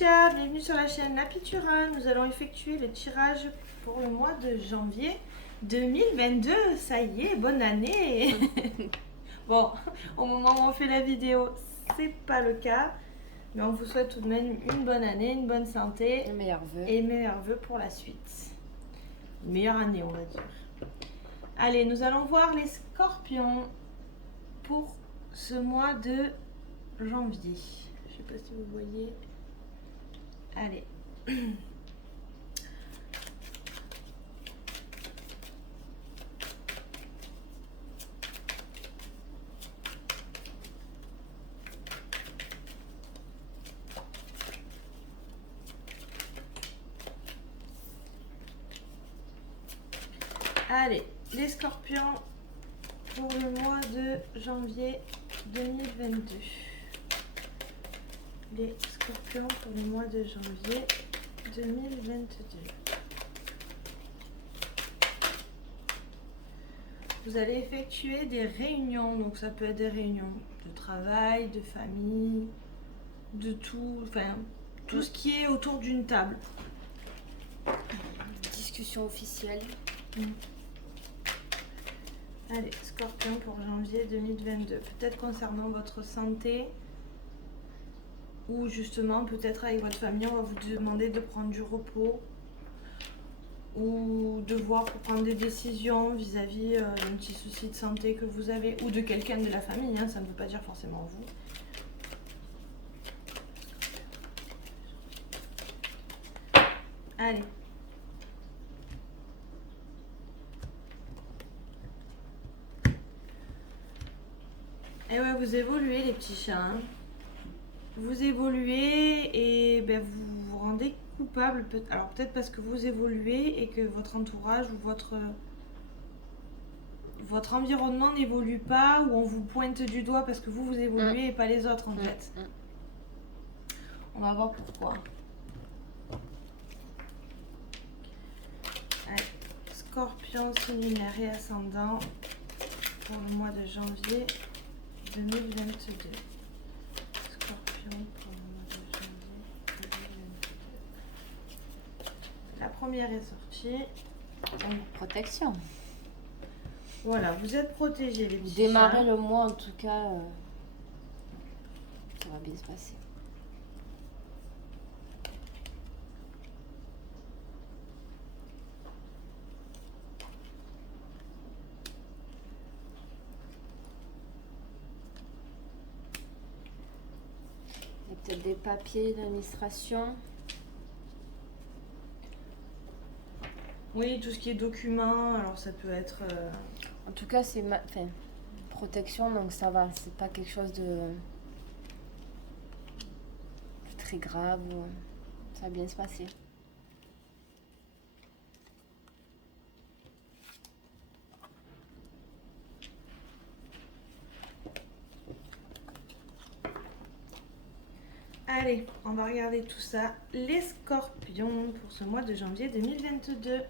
Laetitia, bienvenue sur la chaîne La Pitura. Nous allons effectuer le tirage pour le mois de janvier 2022. Ça y est, bonne année. Bon, au moment où on fait la vidéo, c'est pas le cas. Mais on vous souhaite tout de même une bonne année, une bonne santé. Et meilleurs vœux pour la suite. Une meilleure année, on va dire. Allez, nous allons voir les scorpions pour ce mois de janvier. Je sais pas si vous voyez. Allez. Allez, les scorpions pour le mois de janvier 2022. Les scorpions pour le mois de janvier 2022. Vous allez effectuer des réunions, donc ça peut être des réunions de travail, de famille, de tout, enfin tout ce qui est autour d'une table. Discussion officielle. Allez, scorpion pour janvier 2022. Peut-être concernant votre santé. Ou justement, peut-être avec votre famille, on va vous demander de prendre du repos. Ou de voir pour prendre des décisions vis-à-vis d'un petit souci de santé que vous avez. Ou de quelqu'un de la famille, hein, ça ne veut pas dire forcément vous. Allez. Et ouais, vous évoluez les petits chats. Hein. Vous évoluez et ben, vous vous rendez coupable. Alors peut-être parce que vous évoluez et que votre entourage ou votre environnement n'évolue pas, ou on vous pointe du doigt parce que vous évoluez et pas les autres en fait. On va voir pourquoi. Allez, scorpion, signe lunaire et ascendant pour le mois de janvier 2022. Scorpion pour le mois de janvier 2022. La première est sortie. Protection. Voilà, vous êtes protégés les petits Démarrer chats. le mois en tout cas, ça va bien se passer. Il y a peut-être des papiers d'administration. Oui, tout ce qui est documents, alors ça peut être... En tout cas, c'est protection, donc ça va. C'est pas quelque chose de très grave. Ça va bien se passer. Allez, on va regarder tout ça. Les scorpions pour ce mois de janvier 2022.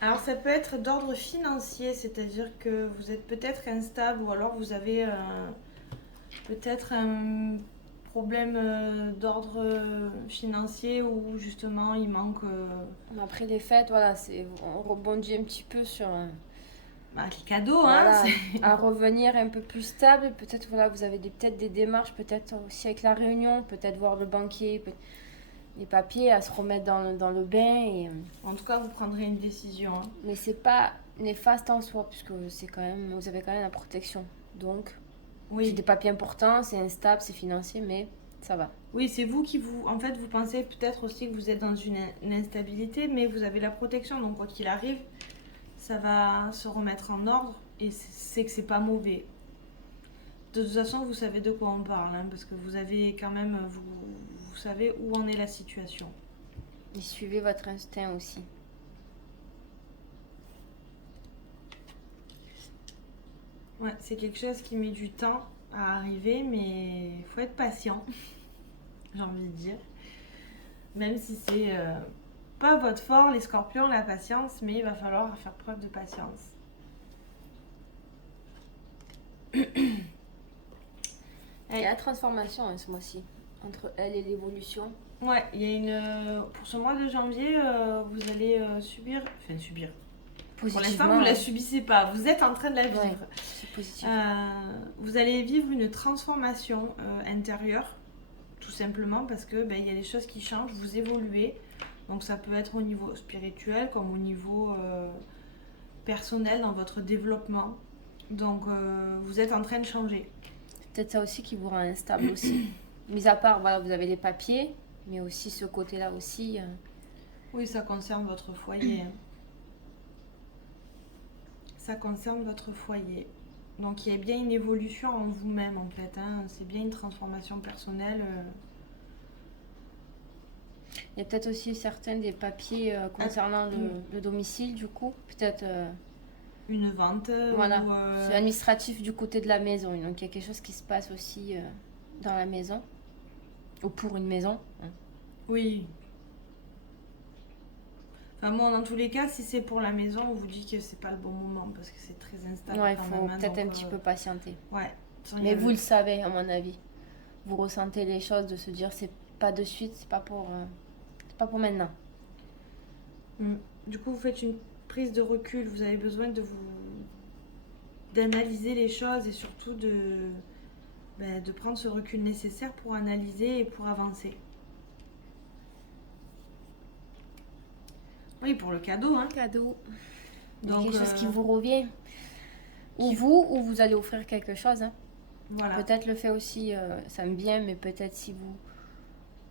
Alors ça peut être d'ordre financier, c'est-à-dire que vous êtes peut-être instable ou alors vous avez peut-être un problème d'ordre financier où justement il manque... Après les fêtes, voilà, on rebondit un petit peu sur les cadeaux, voilà, hein. à revenir un peu plus stable. Peut-être voilà, vous avez peut-être des démarches, peut-être aussi avec la réunion, peut-être voir le banquier, les papiers à se remettre dans le bain. Et, en tout cas, vous prendrez une décision. Hein. Mais c'est pas néfaste en soi, puisque vous avez quand même la protection. Donc, c'est des papiers importants, c'est instable, c'est financier, mais ça va. Oui, c'est vous qui en fait, vous pensez peut-être aussi que vous êtes dans une instabilité, mais vous avez la protection. Donc, quoi qu'il arrive, ça va se remettre en ordre et c'est que c'est pas mauvais. De toute façon, vous savez de quoi on parle, hein, parce que vous avez quand même, vous savez où en est la situation. Et suivez votre instinct aussi. Ouais, c'est quelque chose qui met du temps à arriver, mais il faut être patient, j'ai envie de dire. Même si c'est pas votre fort, les scorpions, la patience, mais il va falloir faire preuve de patience. Il y a la transformation ce mois-ci. entre elle et l'évolution. Ouais, il y a une... Pour ce mois de janvier, vous allez subir... Enfin, subir. Pour l'instant, vous ne la subissez pas. Vous êtes en train de la vivre. Ouais, c'est positif. Vous allez vivre une transformation intérieure, tout simplement, parce que il y a des choses qui changent, vous évoluez. Donc ça peut être au niveau spirituel comme au niveau personnel dans votre développement. Donc vous êtes en train de changer. C'est peut-être ça aussi qui vous rend instable aussi. Mis à part, voilà, vous avez les papiers, mais aussi ce côté-là aussi. Oui, ça concerne votre foyer. Ça concerne votre foyer. Donc il y a bien une évolution en vous-même en fait. Hein. C'est bien une transformation personnelle. Il y a peut-être aussi certains des papiers concernant le domicile du coup. Peut-être... une vente. Voilà, c'est administratif du côté de la maison. Donc il y a quelque chose qui se passe aussi dans la maison. Ou pour une maison. Oui. Enfin bon, dans tous les cas, si c'est pour la maison, on vous dit que c'est pas le bon moment parce que c'est très instable. Ouais, il faut peut-être un petit peu patienter. Ouais. Mais vous le savez, à mon avis. Vous ressentez les choses de se dire c'est pas de suite, c'est pas pour maintenant. Du coup, vous faites une prise de recul. Vous avez besoin d'analyser les choses et surtout de prendre ce recul nécessaire pour analyser et pour avancer. Oui, pour le cadeau. Hein. Cadeau. Donc, quelque chose qui vous revient. Ou vous allez offrir quelque chose. Hein. Voilà. Peut-être le fait aussi, ça me vient, mais peut-être si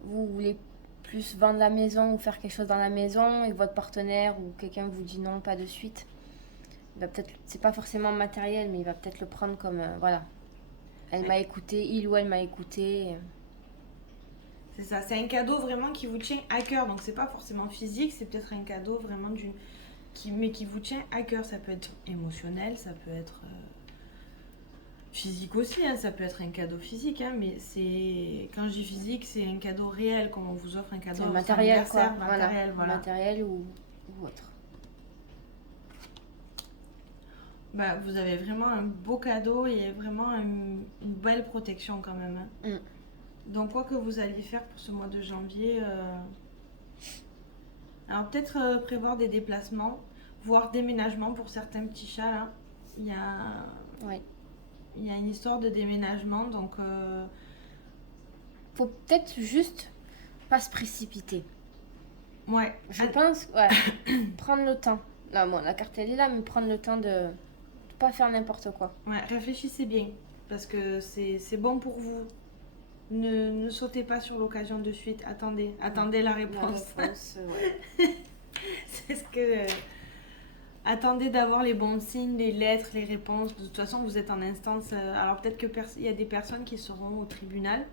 vous voulez plus vendre la maison ou faire quelque chose dans la maison et que votre partenaire ou quelqu'un vous dit non, pas de suite, il va peut-être, c'est pas forcément matériel, mais il va peut-être le prendre comme, voilà, elle m'a écouté, il ou elle m'a écouté. C'est ça, c'est un cadeau vraiment qui vous tient à cœur. Donc c'est pas forcément physique, c'est peut-être un cadeau vraiment qui vous tient à cœur. Ça peut être émotionnel, ça peut être physique aussi, hein. Ça peut être un cadeau physique, hein, mais c'est quand je dis physique, c'est un cadeau réel, comme on vous offre un cadeau matériel, quoi. Matériel, voilà. Matériel ou autre. Vous avez vraiment un beau cadeau et vraiment une belle protection quand même. Hein. Donc quoi que vous alliez faire pour ce mois de janvier, alors peut-être prévoir des déplacements, voire déménagement pour certains petits chats là. Il y a une histoire de déménagement, donc faut peut-être juste pas se précipiter. Ouais. Je pense, prendre le temps. Là, bon, la carte elle est là, mais prendre le temps de pas faire n'importe quoi. Ouais, réfléchissez bien, parce que c'est bon pour vous. Ne sautez pas sur l'occasion de suite. Attendez la réponse. La réponse, ouais. C'est ce que... Attendez d'avoir les bons signes, les lettres, les réponses. De toute façon, vous êtes en instance. Alors peut-être qu'il y a des personnes qui seront au tribunal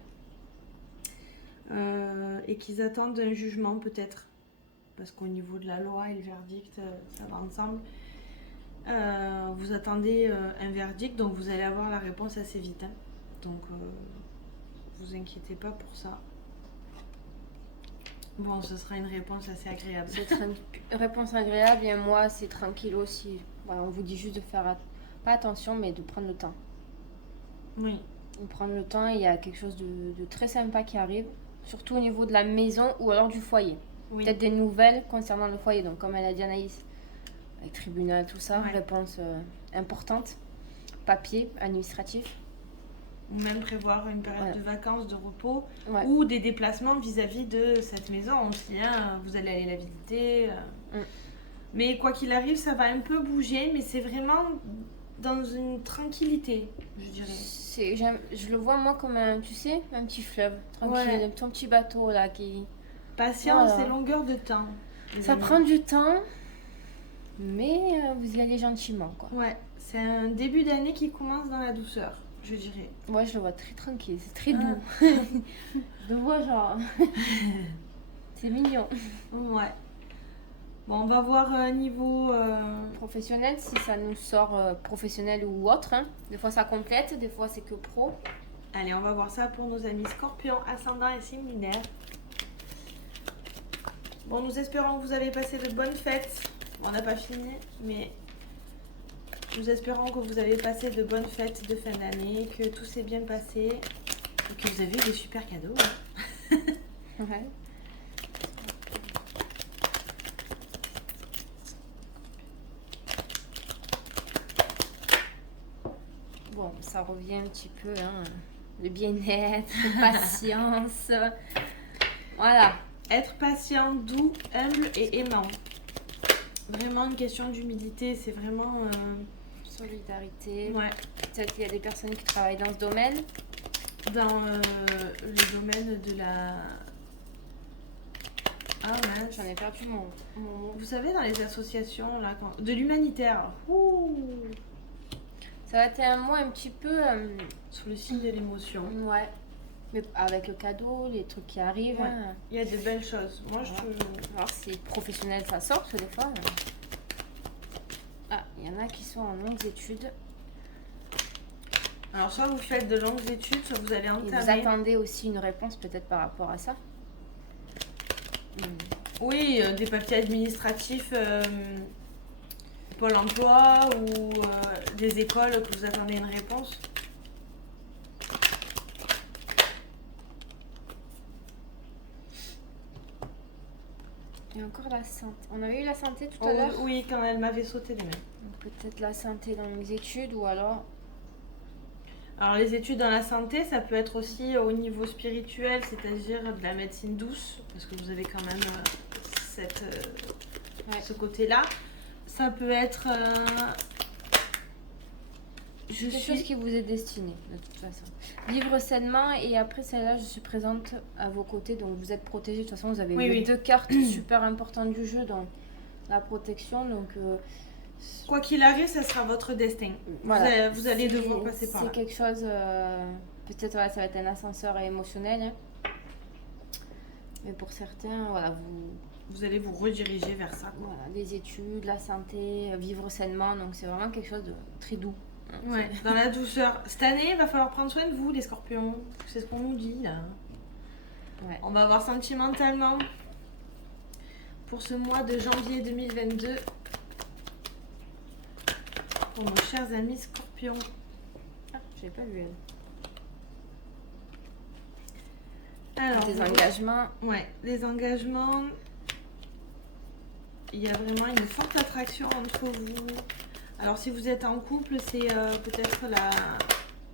et qui attendent un jugement peut-être. Parce qu'au niveau de la loi et le verdict, ça va ensemble. Vous attendez un verdict, donc vous allez avoir la réponse assez vite. Hein. Donc... vous inquiétez pas pour ça. Bon, ce sera une réponse assez agréable. C'est une réponse agréable et un mois, c'est tranquille aussi. Voilà, on vous dit juste de faire pas attention, mais de prendre le temps. Oui. De prendre le temps, il y a quelque chose de très sympa qui arrive, surtout au niveau de la maison ou alors du foyer. Oui. Peut-être des nouvelles concernant le foyer, donc comme elle a dit Anaïs, avec tribunal, tout ça, réponse importante, papier, administratif. Ou même prévoir une période de vacances, de repos, ou des déplacements vis-à-vis de cette maison aussi. Hein. Vous allez aller la visiter. Mais quoi qu'il arrive, ça va un peu bouger, mais c'est vraiment dans une tranquillité, je dirais. Je le vois moi comme un petit fleuve, tranquille, ton petit bateau là qui... Patience et longueur de temps. Ça prend du temps, mais vous y allez gentiment, quoi. Ouais, c'est un début d'année qui commence dans la douceur. Je dirais. Moi, je le vois très tranquille, c'est très doux. Je le vois genre... c'est mignon. Ouais. Bon, on va voir niveau... professionnel, si ça nous sort professionnel ou autre. Hein. Des fois, ça complète, des fois, c'est que pro. Allez, on va voir ça pour nos amis scorpions, ascendant et signe lunaire. Bon, nous espérons que vous avez passé de bonnes fêtes. On n'a pas fini, mais... Nous espérons que vous avez passé de bonnes fêtes de fin d'année, que tout s'est bien passé et que vous avez eu des super cadeaux. Ouais. Bon, ça revient un petit peu, hein, le bien-être, patience. Voilà. Être patient, doux, humble et aimant. Vraiment une question d'humilité, c'est vraiment... Solidarité. Ouais. Peut-être qu'il y a des personnes qui travaillent dans ce domaine. Dans le domaine de la... Ah mince. J'en ai perdu mon mot. Vous savez, dans les associations, là, de l'humanitaire. Ouh. Ça va être un mot un petit peu... Sur le signe de l'émotion. Ouais. Mais avec le cadeau, les trucs qui arrivent. Ouais. Hein. Il y a de belles choses. Moi, je trouve... Alors, si professionnel, ça sort, parce que des fois... Ah, il y en a qui sont en longues études. Alors, soit vous faites de longues études, soit vous allez Et entamer... vous attendez aussi une réponse peut-être par rapport à ça. Oui, des papiers administratifs, Pôle emploi ou des écoles que vous attendez une réponse. Et encore la santé. On avait eu la santé tout à l'heure. Oui, quand elle m'avait sauté les mains. Donc, peut-être la santé dans les études ou alors... Alors les études dans la santé, ça peut être aussi au niveau spirituel, c'est-à-dire de la médecine douce, parce que vous avez quand même ce côté-là. Ça peut être... quelque chose qui vous est destiné, de toute façon. Vivre sainement, et après celle-là, je suis présente à vos côtés, donc vous êtes protégés. De toute façon, vous avez les deux cartes super importantes du jeu dans la protection, donc... quoi qu'il arrive, ça sera votre destin. Voilà. Vous allez devoir passer par là. C'est quelque chose... peut-être ça va être un ascenseur émotionnel. Hein. Mais pour certains, voilà, vous allez vous rediriger vers ça. Voilà, les études, la santé, vivre sainement, donc c'est vraiment quelque chose de très doux. Ouais, dans la douceur. Cette année, il va falloir prendre soin de vous, les scorpions. C'est ce qu'on nous dit, là. Ouais. On va voir sentimentalement pour ce mois de janvier 2022 pour nos chers amis scorpions. Ah, je n'ai pas vu elle. Alors, des engagements. Ouais, les engagements. Il y a vraiment une forte attraction entre vous. Alors, si vous êtes en couple, c'est peut-être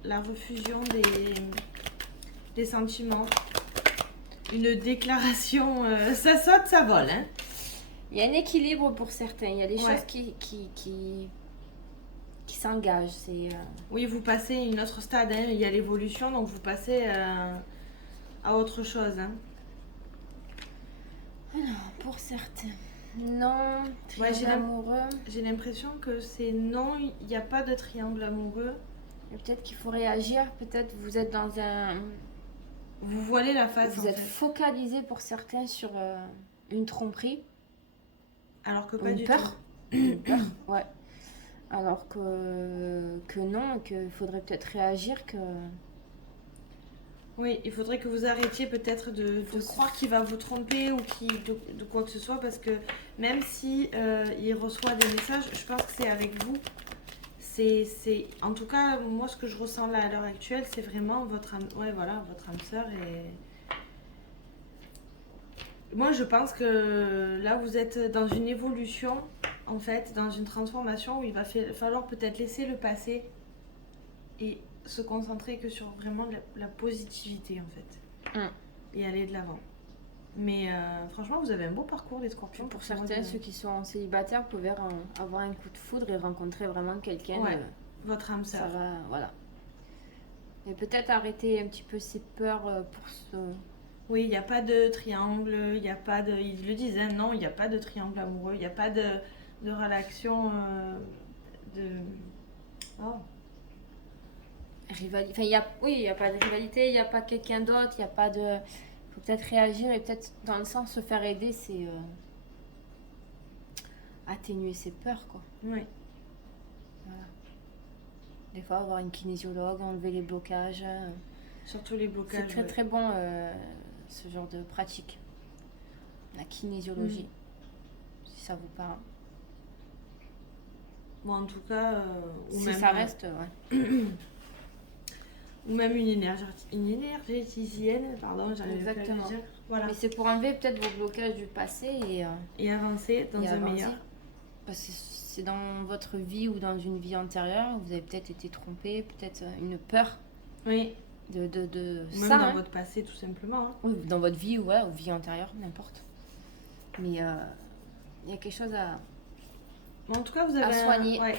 la refusion des sentiments. Une déclaration, ça saute, ça vole. Hein. Il y a un équilibre pour certains. Il y a des choses qui s'engagent. Oui, vous passez une autre stade. Hein. Il y a l'évolution, donc vous passez à autre chose. Hein. Alors, pour certains... Non, triangle amoureux. J'ai l'impression que c'est non, il n'y a pas de triangle amoureux. Et peut-être qu'il faut réagir, peut-être vous êtes dans un... Vous voilez la face. Vous êtes focalisé pour certains sur une tromperie. Alors que pas du tout. Une peur, ouais. Alors que non, qu'il faudrait peut-être réagir, que... Oui, il faudrait que vous arrêtiez peut-être de croire qu'il va vous tromper ou de quoi que ce soit, parce que même si il reçoit des messages, je pense que c'est avec vous. En tout cas, moi, ce que je ressens là à l'heure actuelle, c'est vraiment votre âme sœur. Et moi, je pense que là, vous êtes dans une évolution, en fait, dans une transformation où il va falloir peut-être laisser le passé et se concentrer que sur vraiment la positivité, en fait. Et aller de l'avant. Mais franchement, vous avez un beau parcours, les scorpions. Pour certains, ceux qui sont célibataires peuvent avoir un coup de foudre et rencontrer vraiment quelqu'un. Ouais, votre âme sœur. Ça va, voilà. Et peut-être arrêter un petit peu ses peurs pour ce... Oui, il n'y a pas de triangle, il n'y a pas de... Ils le disent, hein, non, il n'y a pas de triangle amoureux, il n'y a pas de relation de... Oh. Enfin, il n'y a pas de rivalité, il n'y a pas quelqu'un d'autre, il n'y a pas de... Il faut peut-être réagir et peut-être dans le sens se faire aider, c'est atténuer ses peurs, quoi. Oui. Voilà. Des fois, avoir une kinésiologue, enlever les blocages. Surtout les blocages. C'est très très bon ce genre de pratique. La kinésiologie, si ça vous parle. Bon, en tout cas... si même, ça reste, ouais. Ou même une énergéticienne, pardon, j'arrive pas à le Exactement. dire. Voilà. Mais c'est pour enlever peut-être vos blocages du passé Et avancer dans et un avancer. meilleur. Parce que c'est dans votre vie ou dans une vie antérieure, vous avez peut-être été trompé, peut-être une peur Oui. de Ou même ça. dans Hein. votre passé, tout simplement. Hein. Oui, dans votre vie ou ouais, ou vie antérieure, n'importe. Mais il y a quelque chose à En tout cas, vous avez soigner. Ouais.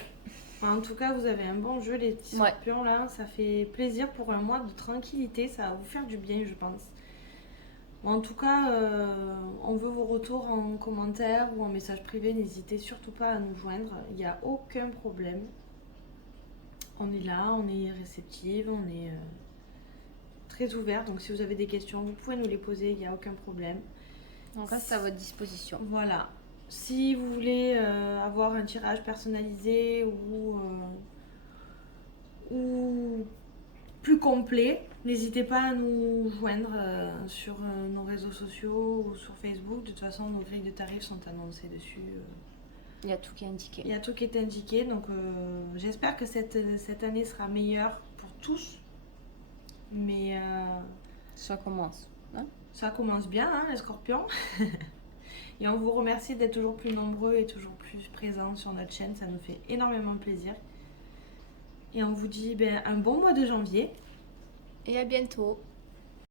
En tout cas, vous avez un bon jeu, les petits scorpions là. Ça fait plaisir pour un mois de tranquillité. Ça va vous faire du bien, je pense. En tout cas, on veut vos retours en commentaire ou en message privé. N'hésitez surtout pas à nous joindre. Il n'y a aucun problème. On est là, on est réceptive, on est très ouvert. Donc si vous avez des questions, vous pouvez nous les poser, il n'y a aucun problème. On reste à votre disposition. Voilà. Si vous voulez avoir un tirage personnalisé ou plus complet, n'hésitez pas à nous joindre sur nos réseaux sociaux ou sur Facebook. De toute façon, nos grilles de tarifs sont annoncées dessus. Il y a tout qui est indiqué. Il y a tout qui est indiqué. Donc j'espère que cette année sera meilleure pour tous. Mais Ça commence. Hein? ça commence bien, hein, les scorpions. Et on vous remercie d'être toujours plus nombreux et toujours plus présents sur notre chaîne. Ça nous fait énormément plaisir. Et on vous dit un bon mois de janvier. Et à bientôt.